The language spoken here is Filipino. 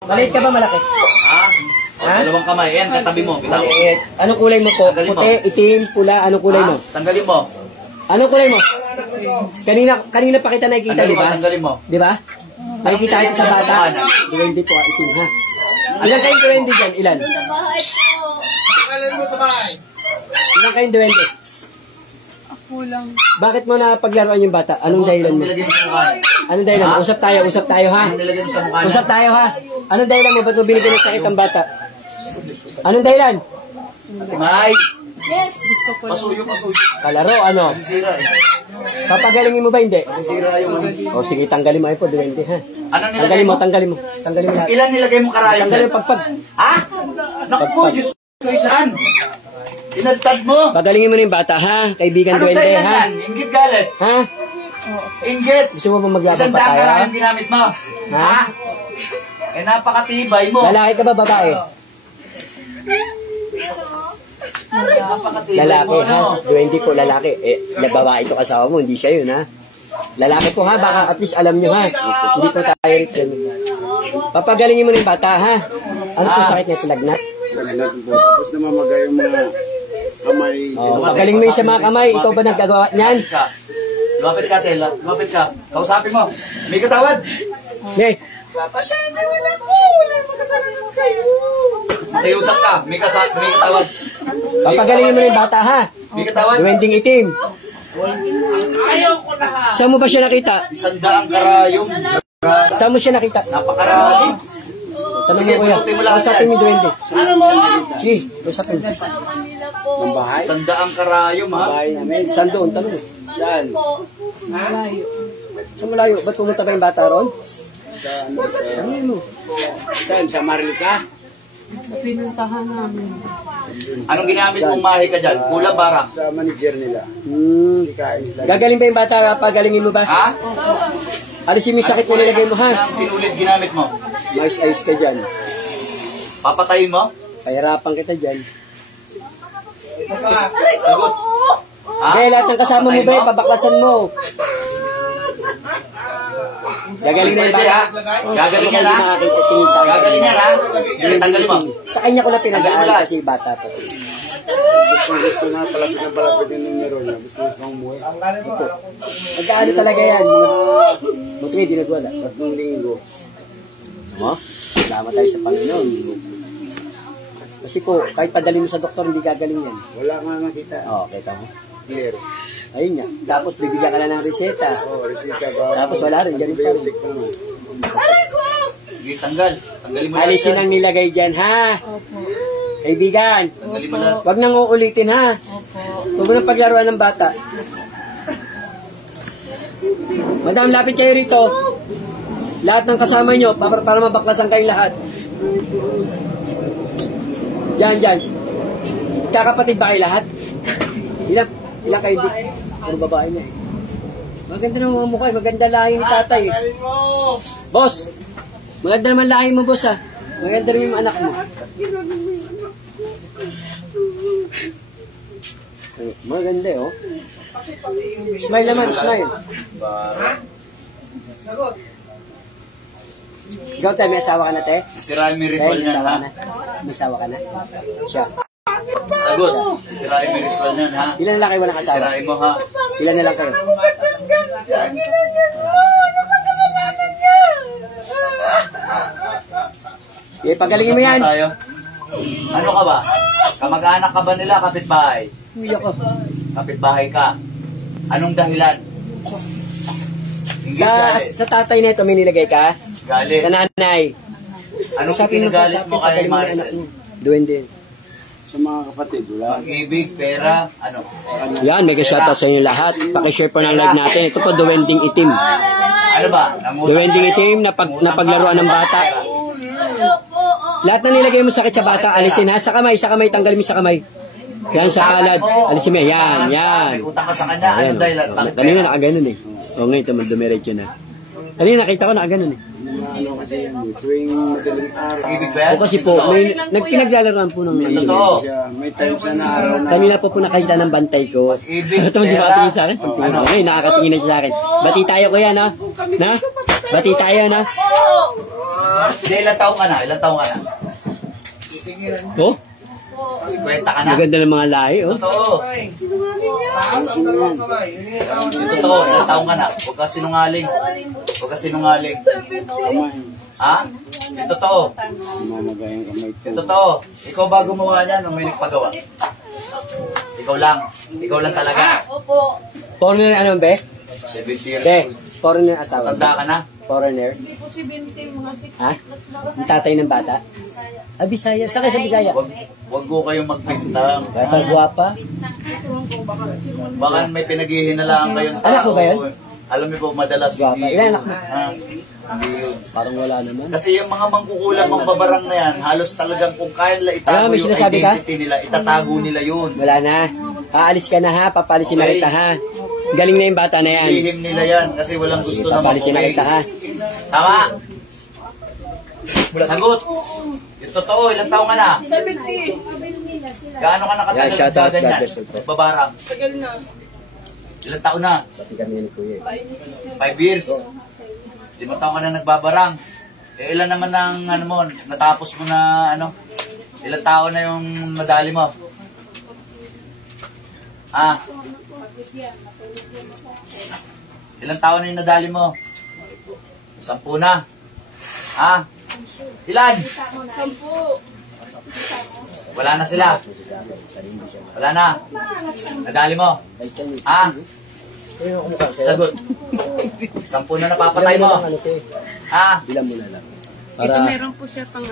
Maliit ka ba malaki? Ha? Dalawang kamay. Yan, katabi mo. Bitaw. Maliit. Anong kulay mo po? Puti, itim, pula. Anong kulay mo? Tanggalin mo. Anong kulay mo? Kanina pa kita nakikita, di ba? Tanggalin mo. Di ba? Nakikita kita sa bata. Duwende po, itim ha. Ilan kayong duwende dyan? Ilan? Ilan kayong duwende? Ako lang. Bakit mo na paglaruan yung bata? Anong dahilan mo? Anong dahilan mo? Usap tayo ha? Usap tayo ha? Anong dahilan mo? Ba't mo binigyan ng sakit ang bata? Anong dahilan? May. Yes. Gusto ko lang. Pasuyo. Kalaro, ano? Masisira eh. Papagalingin mo ba hindi? Masisira yung... O sige, tanggalin mo ay po, duwende ha? Anong nilagay mo? Tanggalin mo lahat. Ilan nilagay mo karayom? Tanggalin mo pagpag. Ha? Naku po, Diyos ko, saan? Tinagtad mo. Pagalingin mo na yung bata ha? Kaibigan Anong duwende dahilan ha? yan? Inggit galit. Ha? Inggit. Gusto mo ba maglabang Isang pa daan tayo? karayom ginamit mo. Ha? Eh, napakatibay mo. Lalaki ka ba babae? Napakatibay Lalaki mo, ha? no? Duwende po lalaki. Eh, babae ito kasawa mo, hindi siya yun ha? Lalaki po ha, baka at least alam nyo ha. Hindi po tayo rin yan. Papagalingin mo na yung bata ha? Ano po sakit niya? Tilagnat? Tapos namamagay yung mga kamay. Oh, pagaling mo yung sa mga kamay. Ikaw ba naggagawa niyan? Lumapit ka, Tela. Lumapit ka. Kausapin mo. May katawad. Hey, Nakiusap ka. May katawad. papagalingin mo na yung bata ha? May katawad. Duwending itim. Saan mo ba siya nakita? Isang karayom. Saan mo siya nakita? Napakarami. Tanong mo kuya. bunutin mo lahat Usapin yan. mo duwende. Sige, usapin mo. Ng bahay? Isang karayom, ha? Bahay namin. Saan doon? Tanong mo. Saan? Malayo. Saan malayo? Ba't pumunta ba yung bata ron? Saan? Ano? Saan? Sa Marlica? Sa pinuntahan namin. Anong ginamit mong mahi ka dyan? Kulang barang. Sa manager nila. Hindi kain sila. Gagaling ba yung bata? Pagalingin mo ba? Ha? Alisin mo yung sakit mo nilagay mo ha? Ang sinulit ginamit mo? Mais ayos ka dyan. Papatayin mo? Pahirapan kita dyan. Sagot. Ha? Eh, lahat ng kasama mo ba yung pabaklasan mo? Gagaling na yung bata. Gagaling yan, ha? Makakita tingin sa akin. Gagaling yan, ha? Tanggalin mo. Sa kanya ko na pinag-aaral kasi bata pa. Gusto na palapit yung numero niya. Gusto umuwi. Mag-aano talaga yan. Buti nga dinagwala. 3 linggo. Mo? Salamat tayo sa Panginoon. Kasi po, kahit padali mo sa doktor, hindi gagaling yan. Wala nga nakita. Oo, kita mo. Clear. Ayun nga. Tapos bibigyan ka na ng reseta. Resita ba? Tapos wala rin, ganun pa rin. Sige, tanggal. Tanggalin mo Alisin yan. ang nilagay dyan, ha? Kaibigan, Tanggalin mo lahat. wag nang uulitin, ha? Huwag mo nang paglaruan ng bata. Madam, lapit kayo rito. Lahat ng kasama nyo, para mabaklasan kayong lahat. Diyan. Kakapatid ba kayo lahat? Ilang kayo di? Puro babae na eh. Maganda naman mga mukha eh. Maganda lahi ni tatay eh. Boss! Maganda naman lahi mo, boss ah. Maganda rin yung anak mo. Ay, maganda eh, oh. Smile naman, smile. Ikaw tayo, may asawa ka na, te? Sisirain mo yung Te, ritual may niyan, asawa ha? ka na? May asawa ka na? Siya. Sagot. Sisirain mo yung ritual niyan, ha? Ilan na lang kayo walang asawa? Sisirain mo, ha? Ilan na lang kayo? Okay, pagalingin mo yan. Tayo. Ano ka ba? Kamag-anak ka ba nila, kapitbahay? Umiyak ko. Kapitbahay ka. Anong dahilan? Inggit galit. Sa tatay na ito, may nilagay ka? Galit. Sa nanay. Anong Usapin kinagalit mo kay pagaling mo yung anak Maricel? mo. Duwende. Sa mga kapatid, wala. Pag-ibig, pera, ano? Yan, may shoutout sa inyo lahat. Pakishare po ng live natin. Ito po, duwending itim. Ano ba? Duwending itim na paglaruan ng bata. Lahat na nilagay mo sakit sa bata, alisin ha. Sa kamay, tanggalin mo sa kamay. Yan sa palad. Alisin mo yan. May utang ka sa kanya. Ayan, Anong dahilan? oh. Kanina nakaganon eh. O ngayon, ito, dumiretso na. Kanina nakita ko nakaganon eh. Ano kasi yan, tuwing madaling araw. Pag-ibig ba yan? O kasi po, may nagpinaglalaroan po ng Totoo. May time siya na araw na. kanina po nakita ng bantay ko. Ito hindi makatingin sa akin. Tingin mo. Ngayon, nakakatingin na siya sa akin. Bati tayo kuya, no? Na? Bati tayo, no? Hindi, ilang taong ka na? Ilang taong ka na? Oh, 50 ka na? maganda ng mga lahi, oh. Totoo. Totoo, ilang taong ka na? Huwag ka sinungaling. Huwag ka sinungaling. Ha? Yung totoo. Mamagayang kamay ko. Yung totoo. Ikaw ba gumawa niyan o may nagpagawa? Ikaw lang. Ikaw lang talaga. Foreigner ano, be? 70 years Be, old. foreigner asawa. Tanda ka na? Foreigner. Ha? Yung tatay ng bata? Ah, Bisaya. Saan kayo sa Bisaya? Wag ko kayong magpistang. Bata guwapa. Baka may pinaghihinalaan kayong tao. Anak mo ba yun? Alam mo po, madalas Guwapa. hindi Ilan yun. anak mo? Hindi yun. Parang wala naman. Kasi yung mga mangkukulang mga babarang na yan, halos talagang kung kaya nila Alam itago mo, may yung sinasabi ka? identity nila, itatago nila yun. Wala na. Aalis ka na ha. Papalisin na Okay. kita ha. Galing na yung bata na yan. Lihim nila yan kasi walang gusto na Papalisin na kita ha. Tama? Sagot. Yung totoo, ilang taong ka na? 70. Gaano ka Yeah, nakatagal shout sa out, ganyan? God bless you, bro. Babarang. Tagal na. Ilang taon na? Pati kami yan ni Kuya. 5 years. 5 taon ka na nagbabarang. Eh, ilan naman ang ano mo, natapos mo na ano? Ilang taon na yung madali mo? Ah? Ilang taon na yung nadali mo? 10 na. Ah? Ilan? 10. Wala na sila. Wala na. Nadali mo. Ah? Sagot. 10 na napapatay mo. Bilang mo na lang. Ah? Bilang mo na lang. Ito meron po siya pang